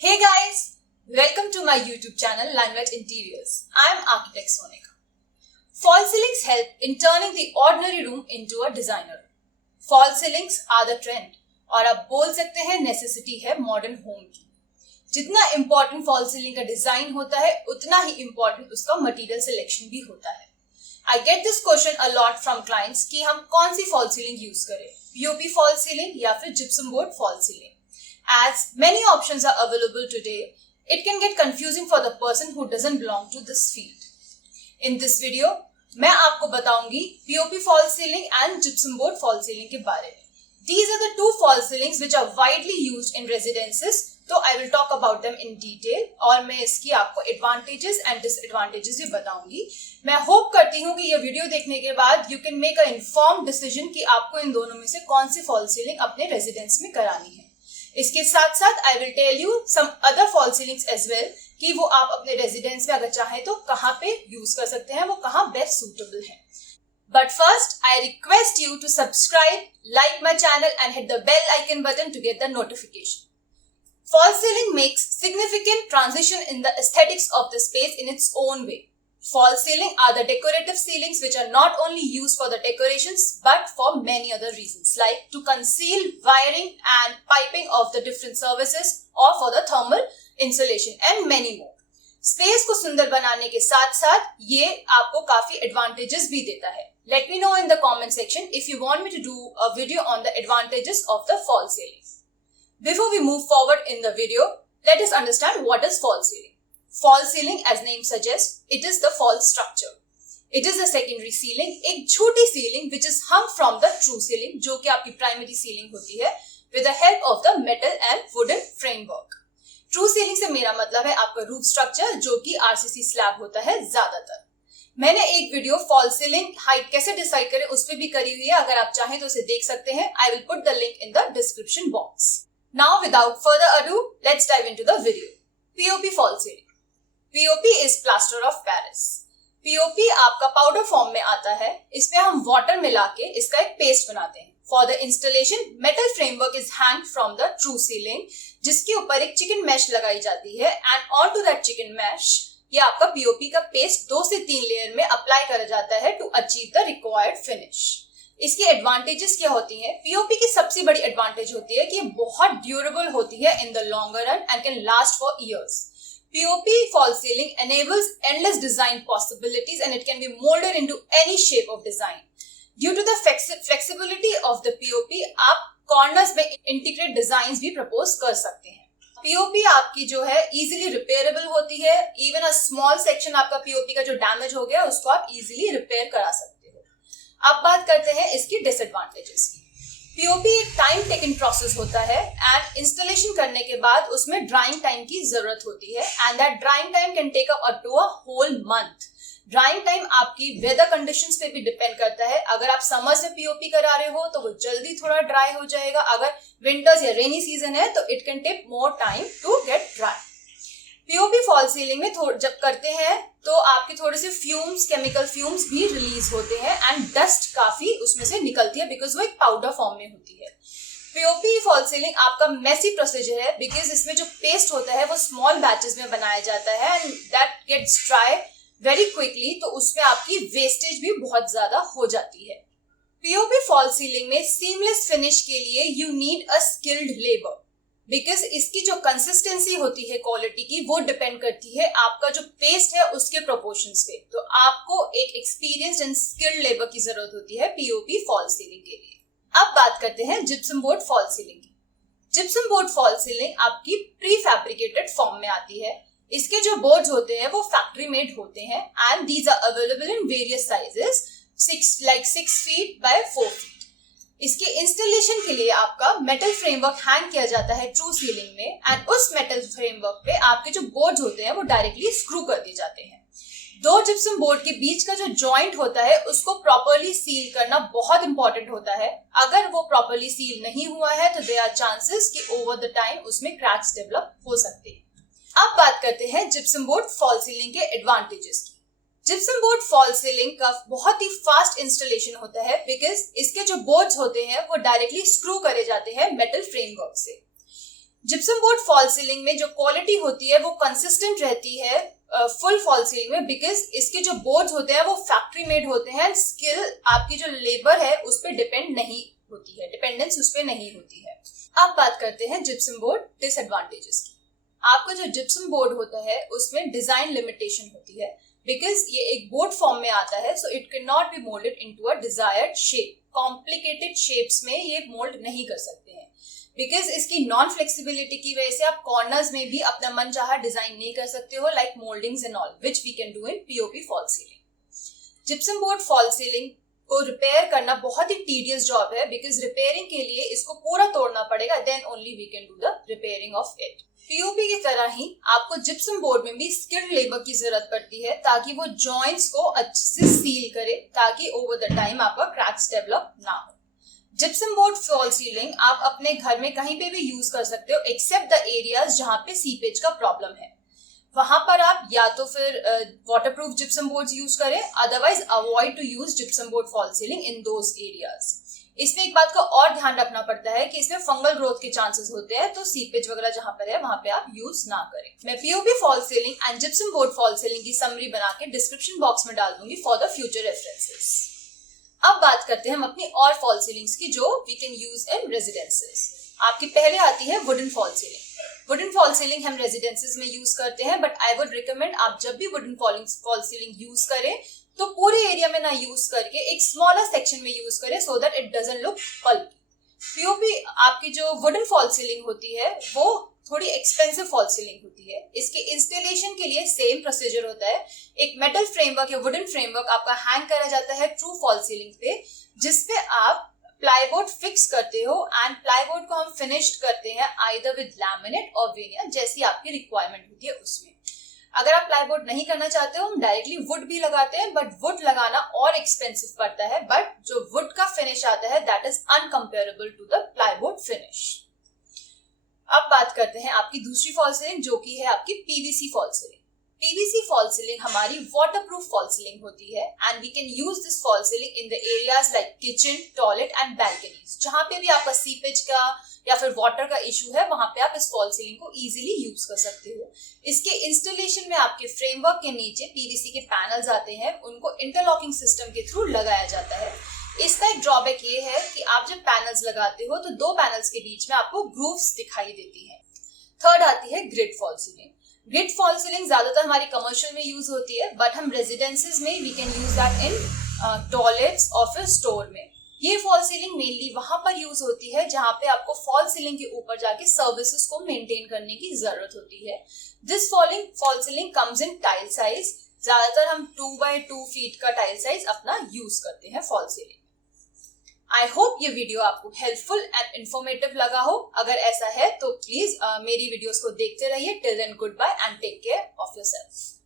Hey guys, welcome to my YouTube channel Limelight Interiors. I am architect Sonika. False ceilings help in turning the ordinary room into a designer room. False ceilings are the trend और आप बोल सकते हैं necessity है modern home की. जितना important false ceiling का design होता है उतना ही important उसका material selection भी होता है. I get this question a lot from clients कि हम कौन सी false ceiling use करें, POP false ceiling या फिर gypsum board false ceiling. As many options are available today, it can get confusing for the person who doesn't belong to this field. In this video, मैं आपको बताऊंगी POP false ceiling and gypsum board false ceiling के बारे में. These are the two false ceilings which are widely used in residences, तो I will talk about them in detail और मैं इसकी आपको advantages and disadvantages भी बताऊंगी. मैं hope करती हूँ कि ये वीडियो देखने के बाद you can make a informed decision कि आपको इन दोनों में से कौन सी false ceiling अपने residence में करानी है. इसके साथ साथ I will tell you some other false ceilings as well कि वो आप अपने रेजिडेंस में अगर चाहें तो कहाँ पे यूज कर सकते हैं, वो कहाँ बेस्ट सूटेबल है. But first, I request you to subscribe, like my channel and hit the bell icon button to get the notification. False ceiling makes significant transition in the aesthetics of the space in its own way. False ceiling are the decorative ceilings which are not only used for the decorations but for many other reasons like to conceal wiring and piping of the different services or for the thermal insulation and many more. Space को सुंदर बनाने के साथ साथ ये आपको काफी advantages भी देता है. Let me know in the comment section if you want me to do a video on the advantages of the false ceiling. Before we move forward in the video, let us understand what is false ceiling. False ceiling, as name suggests, it is the false structure. It is a secondary ceiling, एक छोटी ceiling which is hung from the true ceiling, जो कि आपकी primary ceiling होती है, with the help of the metal and wooden framework. True ceiling से मेरा मतलब है आपका roof structure, जो कि RCC slab होता है ज्यादातर. मैंने एक वीडियो false ceiling height कैसे decide करें उस पर भी करी हुई है, अगर आप चाहें तो उसे देख सकते हैं. I will put the link in the description box. Now, without further ado, let's dive into the video. POP false ceiling. POP is plaster of Paris. POP आपका पाउडर फॉर्म में आता है. इसमें हम वाटर मिला के इसका एक पेस्ट बनाते हैं. For the installation, metal framework is hanged from the true ceiling, जिसके ऊपर एक चिकन मैश लगाई जाती है and onto that chicken mesh ये आपका POP का पेस्ट 2 से 3 लेयर में अप्लाई करा जाता है to achieve the required finish. इसकी एडवांटेजेस क्या होती हैं? POP की सबसे बड़ी एडवांटेज होती है कि ये बहुत ड्यूरेबल होती है in the longer run and can last for years. POP false ceiling enables endless design possibilities and it can be molded into any shape of design. Due to the flexibility of the POP, आप corners में integrate designs भी propose कर सकते हैं. POP आपकी जो है easily repairable होती है. Even a small section आपका POP का जो damage हो गया उसको आप easily repair करा सकते हो. अब बात करते हैं इसकी disadvantages की. POP एक टाइम टेकन प्रोसेस होता है एंड इंस्टॉलेशन करने के बाद उसमें ड्राइंग टाइम की जरूरत होती है and that drying time can take up to a whole month. Drying time आपकी वेदर कंडीशंस पे भी डिपेंड करता है. अगर आप समर्स में POP करा रहे हो तो वो जल्दी थोड़ा ड्राई हो जाएगा. अगर विंटर्स या रेनी सीजन है तो it can take more time to get dry. POP fall ceiling में जब करते हैं तो आपके थोड़े से फ्यूम्स, केमिकल फ्यूम्स भी रिलीज होते हैं एंड डस्ट काफी उसमें से निकलती है बिकॉज वो एक पाउडर फॉर्म में होती है. POP फॉल सीलिंग आपका मेसी प्रोसीजर है बिकॉज इसमें जो पेस्ट होता है वो स्मॉल बैचेस में बनाया जाता है and that gets dry very quickly, तो उसमें आपकी वेस्टेज भी बहुत ज्यादा हो जाती है. POP फॉल सीलिंग में सीमलेस फिनिश के लिए you need a skilled labour because इसकी जो कंसिस्टेंसी होती है क्वालिटी की वो डिपेंड करती है आपका जो पेस्ट है उसके प्रोपोर्शंस पे. तो आपको एक एक्सपीरियंस्ड एंड स्किल्ड लेबर की जरूरत होती है POP फॉल सीलिंग के लिए. अब बात करते हैं जिप्सम बोर्ड फॉल सीलिंग की. जिप्सम बोर्ड फॉल सीलिंग आपकी प्री फैब्रिकेटेड फॉर्म में आती है. इसके जो बोर्ड्स होते हैं वो फैक्ट्री मेड होते हैं and these are available in various sizes 6 feet by 4 feet. इसके इंस्टॉलेशन के लिए आपका मेटल फ्रेमवर्क हैंग किया जाता है ट्रू सीलिंग में एंड उस मेटल फ्रेमवर्क पे आपके जो बोर्ड्स होते हैं वो डायरेक्टली स्क्रू कर दिए जाते हैं. दो जिप्सम बोर्ड के बीच का जो जॉइंट होता है उसको प्रॉपर्ली सील करना बहुत इंपॉर्टेंट होता है. अगर वो प्रॉपर्ली सील नहीं हुआ है तो देयर आर चांसेस कि ओवर द टाइम उसमें क्रैक्स डेवलप हो सकते हैं. अब बात करते हैं जिप्सम बोर्ड फॉल सीलिंग के एडवांटेजेस की. जिप्सम बोर्ड फॉल सीलिंग का बहुत ही फास्ट इंस्टॉलेशन होता है बिकॉज इसके जो बोर्ड्स होते हैं वो डायरेक्टली स्क्रू करे जाते हैं मेटल फ्रेमवर्क से. जिप्सम बोर्ड फॉल सीलिंग में जो क्वालिटी होती है वो कंसिस्टेंट रहती है फुल फॉल सीलिंग में, बिकॉज इसके जो बोर्ड्स होते हैं वो फैक्ट्री मेड होते हैं। स्किल आपकी जो लेबर है उस पर डिपेंड नहीं होती है, डिपेंडेंस उस पर नहीं होती है। अब बात करते हैं जिप्सम बोर्ड डिसएडवांटेजेस की। आपका जो जिप्सम बोर्ड होता है उसमें डिजाइन लिमिटेशन होती है, बिकॉज ये एक बोर्ड फॉर्म में आता है, so it can not be moulded into a desired shape. Complicated shapes में ये मोल्ड नहीं कर सकते हैं, बिकॉज इसकी नॉन फ्लेक्सिबिलिटी की वजह से आप कॉर्नर्स में भी अपना मन चाहा डिजाइन नहीं कर सकते हो, like mouldings and all, which we can do in POP fall ceiling. Gypsum board fall ceiling को रिपेयर करना बहुत ही टीडियस जॉब है, बिकॉज रिपेयरिंग के लिए इसको पूरा तोड़ना पड़ेगा, then only we can do the repairing of it. POP की तरह ही आपको जिप्सम बोर्ड में भी स्किल्ड लेबर की जरूरत पड़ती है, ताकि वो जॉइंट्स को अच्छे से सील करे, ताकि ओवर द टाइम आपका क्रैक्स डेवलप ना हो। जिप्सम बोर्ड फॉल सीलिंग आप अपने घर में कहीं पे भी यूज कर सकते हो, एक्सेप्ट द एरियाज जहां पे सीपेज का प्रॉब्लम है। वहां पर आप या तो फिर वाटरप्रूफ जिप्सम बोर्ड्स यूज करें, otherwise avoid to use gypsum board fall ceiling in those areas. इसमें एक बात का और ध्यान रखना पड़ता है कि इसमें फंगल ग्रोथ के चांसेस होते हैं, तो सीपेज वगैरह जहां पर है वहां पे आप यूज ना करें। मैं POP fall ceiling and gypsum board fall ceiling की समरी बना के डिस्क्रिप्शन बॉक्स में डाल दूंगी फॉर द फ्यूचर रेफरेंसेस। अब बात करते हैं हम अपनी और फॉल सीलिंग्स की जो we can use in residences. आपकी पहले आती है wooden fall ceiling. Wooden fall ceiling हम रेजिडेंसेस में यूज करते हैं, बट आई वुड रिकमेंड आप जब भी वुडन फॉल सीलिंग यूज करें तो पूरे एरिया में ना यूज करके एक स्मॉलर सेक्शन में यूज करें, so that it doesn't look bulky. POP आपकी जो वुडन फॉल सीलिंग होती है वो थोड़ी एक्सपेंसिव फॉल सीलिंग होती है। इसके इंस्टॉलेशन के लिए सेम प्रोसीजर होता है। एक मेटल फ्रेमवर्क या वुडन फ्रेमवर्क आपका हैंग करा जाता है ट्रू फॉल सीलिंग पे, जिसपे आप प्लाईबोर्ड फिक्स करते हो, एंड प्लाईबोर्ड को हम फिनिश्ड करते हैं आइदर विद लैमिनेट और वेनियर, जैसी आपकी रिक्वायरमेंट होती है उसमें। अगर आप प्लाईबोर्ड नहीं करना चाहते हो हम डायरेक्टली वुड भी लगाते हैं, बट वुड लगाना और एक्सपेंसिव पड़ता है, बट जो वुड का फिनिश आता है that is incomparable to the plyboard finish. अब बात करते हैं आपकी दूसरी फॉल सीलिंग, जो की है आपकी PVC fall ceiling. PVC fall ceiling हमारी वाटरप्रूफ फॉल सीलिंग होती है, and we can use this fall ceiling in the areas like kitchen, toilet and balconies. जहां पे भी आपका सीपेज का या फिर वाटर का इशू है वहां पे आप इस फॉल सीलिंग को इजीली यूज कर सकते हो। इसके इंस्टॉलेशन में आपके फ्रेमवर्क के नीचे पीवीसी के पैनल्स आते हैं, उनको इंटरलॉकिंग सिस्टम के थ्रू लगाया जाता है। इसका एक ड्रॉबैक ये है कि आप जब पैनल्स लगाते हो तो दो पैनल्स के बीच में आपको ग्रूव्स दिखाई देती हैं। थर्ड आती है grid fall ceiling. Grid fall ceiling ज्यादातर हमारी कमर्शियल में यूज होती है, बट हम रेजिडेंसेस में we can use that in toilets और फिर स्टोर में। ये फॉल सीलिंग मेनली वहां पर यूज होती है जहां पे आपको फॉल सीलिंग के ऊपर जाके सर्विसेज को मेंटेन करने की जरूरत होती है। This fall ceiling comes in tile size. ज्यादातर हम 2x2 फीट का टाइल साइज अपना यूज करते हैं फॉल सीलिंग। आई होप ये वीडियो आपको हेल्पफुल एंड इन्फॉर्मेटिव लगा हो। अगर ऐसा है तो प्लीज मेरी वीडियोस को देखते रहिए। Till then good bye and take care of yourself.